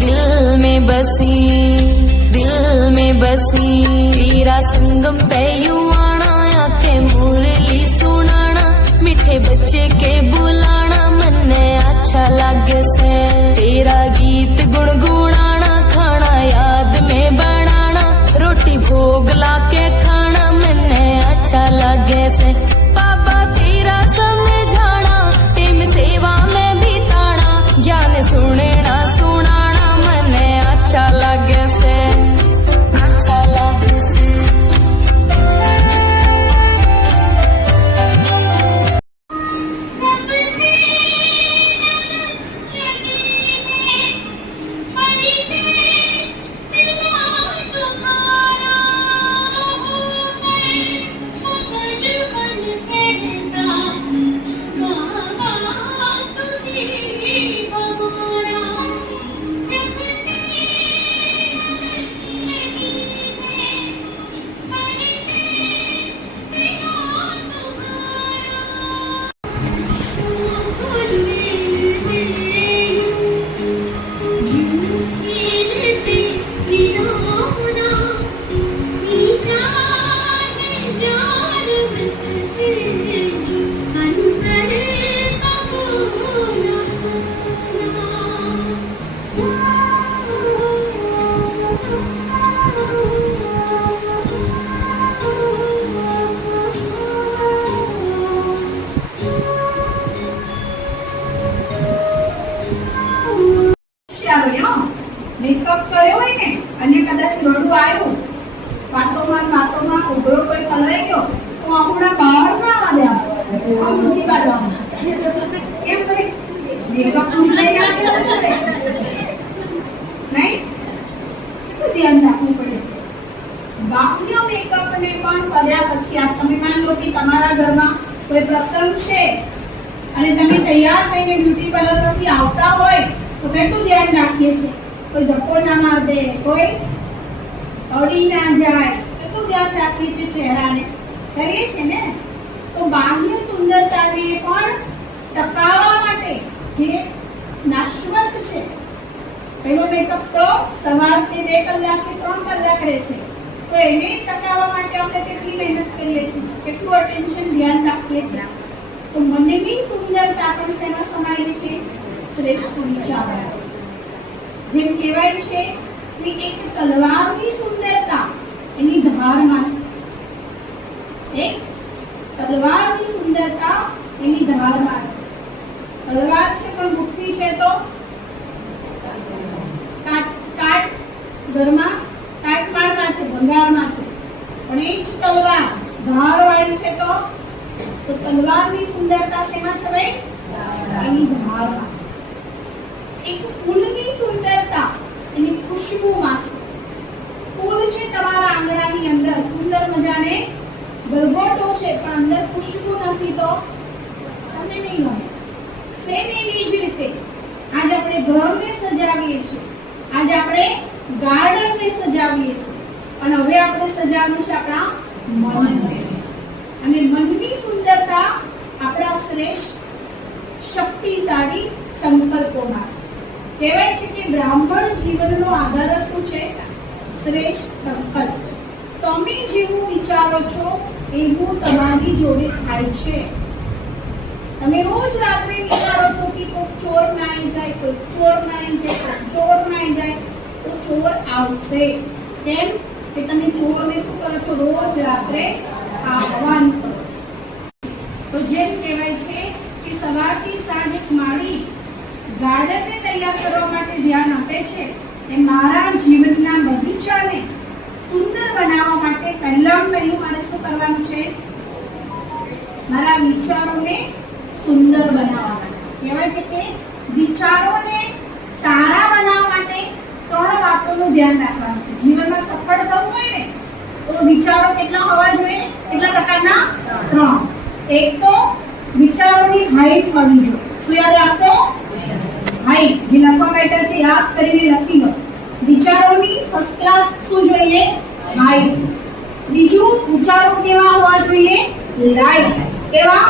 दिल में बसी तेरा संगम पे युवाना आखे मुरली सुनाना मीठे बच्चे के बुलाना मन ने अच्छा लगे से तेरा गीत गुनगुनाना खाना याद में बनाना रोटी भोग लाके खाना मन ने अच्छा लगे से बाबा तेरा समझाना तेम सेवा में बिताना ज्ञान सुने ना सुनाना मन ने अच्छा लगे से अच्छा लगे से મેકઅપ કર્યો હોય ને અને કદાચ રડું આવ્યું વાતોમાં ઉભરો કોઈ ખલાઈ ગયો તો આપણા બહાર ના આવ્યા આ પૂછી કાઢવાનું કેમ કરે મેકઅપ પૂછાઈ આવ્યો નહીં તો ધ્યાન રાખવું પડે છે બાહ્ય મેકઅપ ને પણ કર્યા પછી આ તમે માન લો કે તમારા ઘરમાં કોઈ પ્રસંગ છે અને તમે તૈયાર થઈને બ્યુટી પાર્લરથી આવતા હોય તો કેટલું ધ્યાન રાખીએ છીએ કોઈ ધક્કો ના માર દે કોઈ અડી ના જાય કેટલું ધ્યાન રાખીએ છીએ ચહેરાને કરીએ છીએ ને તો બાહ્ય સુંદરતાને પણ ટકાવવા માટે જે નાશવંત છે પહેલો મેકઅપ તો સવારથી 2 કલાકથી 3 કલાક રહે છે તો એને ટકાવવા માટે આપણે કેટલી મહેનત કરીએ છીએ કેટલું અટેન્શન ધ્યાન રાખીએ છીએ તો મનની સુંદરતા પણ શેમાં સમાયેલી છે શ્રેષ્ઠ વિચાર જેમ કહેવાય છે કે એક તલવારની સુંદરતા એની ધારમાં છે એક તલવારની સુંદરતા એની ધારમાં છે તલવાર છે પણ મુક્તિ છે તો કાટ ઘરમાં કાટમાળમાં છે ભંગારમાં છે પણ એ જ તલવાર ધારવાળી છે તો તલવારની સુંદરતા શેમાં છે ભાઈ એની ધારમાં એક ફૂલની સુંદરતા એની ખુશ્બુમાં છે ફૂલ છે તમારા આંગણાની અંદર સુંદર મજાને ગલગોટો છે પણ અંદર ખુશ્બુ નથી તો તમને નહીં ગમે સેમ એવી જ રીતે આજે આપણે ઘરને સજાવીએ છીએ આજે આપણે ગાર્ડનને સજાવીએ છીએ અને હવે આપણે સજાવવાનું છે આપણા મનને અને મનની સુંદરતા આપણા શ્રેષ્ઠ શક્તિશાળી સંકલ્પોમાં છે કહેવાય છે કે બ્રાહ્મણ જીવનનો આધાર શું છે શ્રેષ્ઠ સંકલ્પ તમે જેવું વિચારો છો એવું તમારી જોડે થાય છે તમે રોજ રાત્રે વિચારો છો કે કોઈ ચોર ના આવી જાય કોઈ ચોર ના આવી જાય કોઈ ચોર ના આવી જાય તો ચોર આવશે કેમ કે તમે ચોરને શું કરો છો રોજ રાત્રે આહવાન કરો તો જેમ કહેવાય છે કે સવારથી સાંજ એક માળી ગાર્ડનને તૈયાર કરવા માટે ધ્યાન આપે છે એ મારા જીવનના બગીચાને સુંદર બનાવવા માટે પહેલું મારે શું કરવાનું છે મારા વિચારોને સુંદર બનાવવા છે કહેવાય છે કે વિચારોને સારા બનાવવા માટે 3 વાતોનું ધ્યાન રાખવાનું છે જીવનમાં સફળ થવું હોય ને તો વિચારો કેટલા હોવા જોઈએ કેટલા પ્રકારના 3 એક તો વિચારોની હાઈટ હોવી જોઈએ શું યાદ રાખશો હાઈટ જે લખવા બેઠા છે યાદ કરીને લખી લો વિચારોની ફર્સ્ટ ક્લાસ શું જોઈએ હાઈટ બીજું વિચારો કેવા હોવા જોઈએ લાઈટ કેવા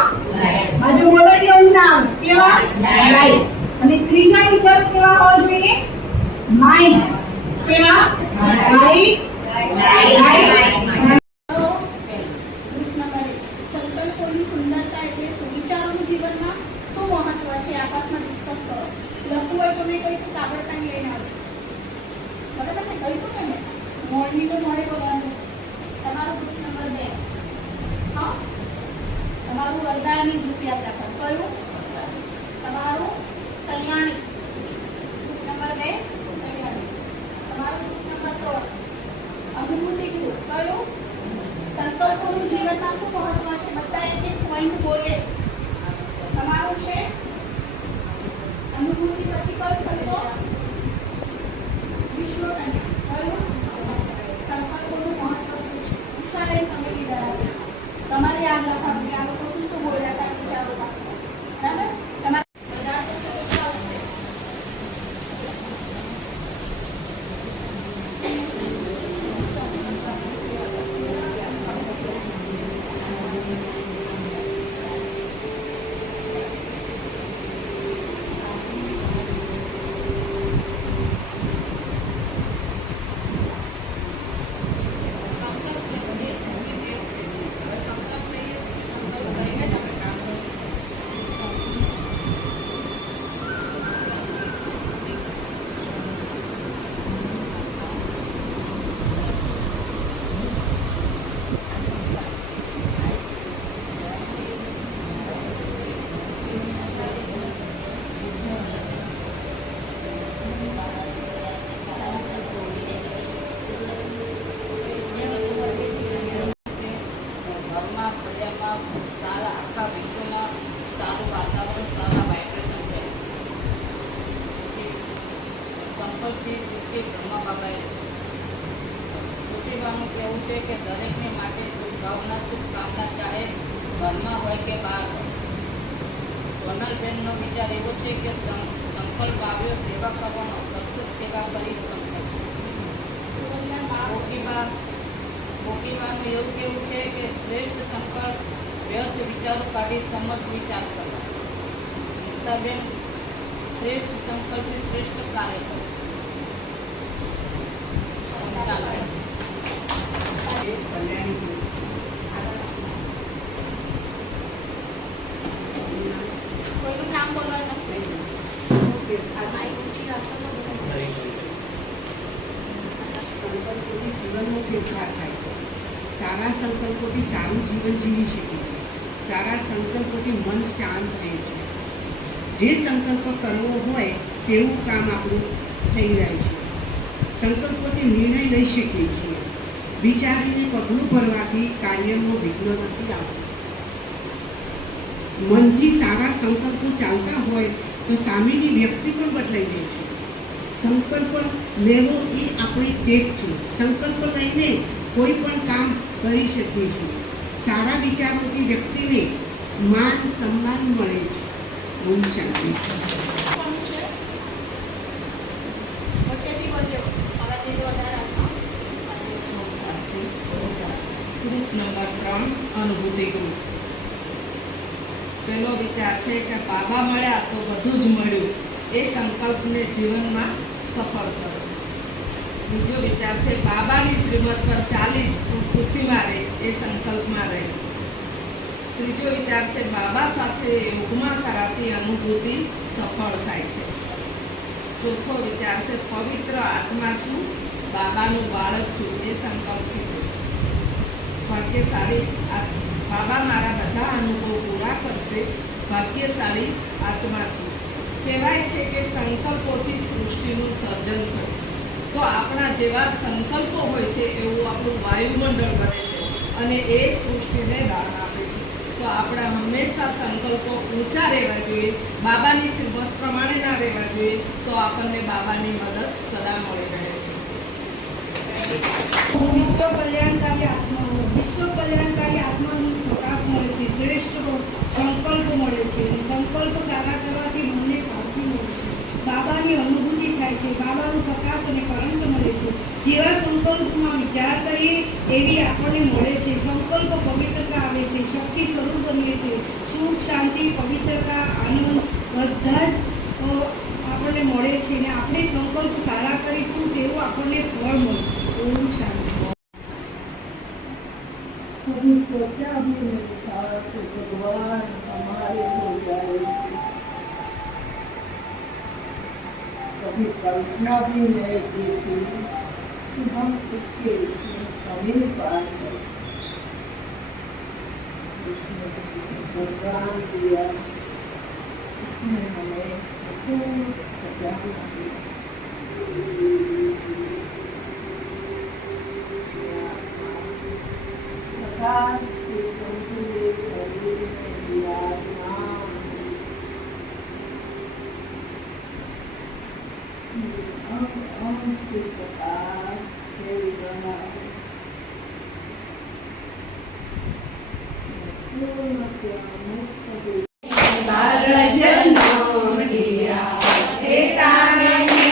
બાજુ બોલો કે ઊંડા કેવા લાઈટ અને ત્રીજા વિચારો કેવા હોવા જોઈએ માઇન્ડ. કેવા? રાઈટ. Group number 1. સંકલ્પોની સુંદરતા એટલે શું? વિચારોનું જીવનમાં શું મહત્વ છે આપસમાં ડિસ્કસ કરો. લખવું હોય તો મેં કહ્યું કાગળ પેન લઈને આવજો. બરાબર ને? કહ્યું ને મેં મોડની તો મોડે બોલવાનું છે. તમારો ગ્રુપ નંબર 2. હા, તમારું અરદાની ગ્રુપ યાદ રાખવાનું. કયું? તમારું કલ્યાણી. Group number 2 Kalyani. તમારું ગ્રુપ નંબર 3 અનુભૂતિ ગ્રુપ. કયું? સંકલ્પોનું જીવનમાં શું મહત્વ છે બધા એક એક પોઈન્ટ બોલે. તમારું છે અનુભૂતિ. પછી કયું કરશો? વિશ્વ કન્યા. કયું? સંકલ્પોનું મહત્વ શું છે? ઉષાબેન તમે લીધા આવ્યા. તમારે યાદ રાખવાનું કે આ લોકો શું શું બોલ્યા હતા વિચારો રાખો. બરાબર? તમારે બધા તો સરસ આવશે. કહેવું છે કે દરેકને માટે શુભભાવના શુભકામના ચાહે ઘરમાં હોય કે બહાર હોય. સોનલબેનનો વિચાર એવો છે કે સંકલ્પ આવ્યો સેવા કરવાનો, સતત સેવા કરી સંકલ્પ. કોકીબાનું એવું કેવું છે કે શ્રેષ્ઠ સંકલ્પ વ્યર્થ વિચારો કાઢી સમજ વિચાર કરવા. મુક્તાબેન શ્રેષ્ઠ સંકલ્પથી શ્રેષ્ઠ કાર્ય કરો. કોઈનું નામ બોલવાનું નથી. સંકલ્પોથી જીવનનો ફેરફાર થાય છે. સારા સંકલ્પોથી સારું જીવન જીવી શકે છે. સારા સંકલ્પોથી મન શાંત રહે છે. જે સંકલ્પ કરવો હોય તેવું કામ આપણું થઈ જાય છે. સંકલ્પોથી નિર્ણય લઈ શકીએ છીએ. વિચારીને પગલું ભરવાથી કાર્યમાં વિઘ્ન નથી આવતું. મનથી સારા સંકલ્પો ચાલતા હોય તો સામેની વ્યક્તિ પણ બદલાઈ જાય છે. સંકલ્પ લેવો એ આપણી ટેક છે. સંકલ્પ લઈને કોઈ પણ કામ કરી શકીએ છીએ. સારા વિચારોથી વ્યક્તિને માન સન્માન મળે છે. ઓમ શાંતિ. કોનું છે? મોટેથી બોલજો. અવાજથી વધારે આપો. ગ્રુપ નંબર 3 અનુભૂતિ ગ્રુપ. પહેલો વિચાર છે કે બાબા મળ્યા તો બધું જ મળ્યું. એ સંકલ્પને જીવનમાં સફળ કરો. બીજો વિચાર છે બાબાની શ્રીમત પર ચાલીશ તો ખુશીમાં રહીશ. એ સંકલ્પમાં રહે. ત્રીજો વિચાર છે બાબા સાથે યોગમાં કરાતી અનુભૂતિ સફળ થાય છે. ચોથો વિચાર છે પવિત્ર આત્મા છું, બાબાનું બાળક છું. એ સંકલ્પથી રહીશ. ભાગ્યશાળી બાબા મારા બધા અનુભવો પૂરા કરશે. ભાગ્યશાળી આત્મા છું. કહેવાય છે કે સંકલ્પોથી સૃષ્ટિનું સર્જન થયું. તો આપણા જેવા સંકલ્પો હોય છે એવું આપણું વાયુમંડળ બને છે અને એ સૃષ્ટિને દાન આપે છે. તો આપણા હંમેશા સંકલ્પો ઊંચા રહેવા જોઈએ. બાબાની શ્રીમત પ્રમાણે ના રહેવા જોઈએ. તો આપણને બાબાની મદદ સદા મળી રહે છે. વિશ્વ કલ્યાણકારી આત્માનો પ્રકાશ મળે છે. શ્રેષ્ઠ સંકલ્પ મળે છે. સંકલ્પ સારા કરવાથી મનને શાંતિ મળે છે. બાબાની અનુભૂતિ થાય છે. બાબાનું પ્રકાશ અને કરંટ મળે છે. જેવા સંકલ્પમાં વિચાર કરીએ એવી આપણને મળે છે. સંકલ્પ પવિત્રતા આવે છે. શક્તિ સ્વરૂપ બનીએ છે. સુખ શાંતિ પવિત્રતા આનંદ બધા જ આપણને મળે છે અને આપણે સંકલ્પ સારા કરીશું તેવું આપણને ફળ મળશે. ઓમ શાંતિ. कभी सोचा भी नहीं था कि भगवान हमारे हो जाएंगे, कभी कल्पना भी नहीं की थी कि हम इसके इतने समीप पाएंगे। उसने वरदान दिया, उसने हमें खूब सजाना दिया। प्रकाश के चमकीले शरीर में विराजमान अंग से प्रकाश खेल रहा है। पूर्ण मुक्त ચાંદી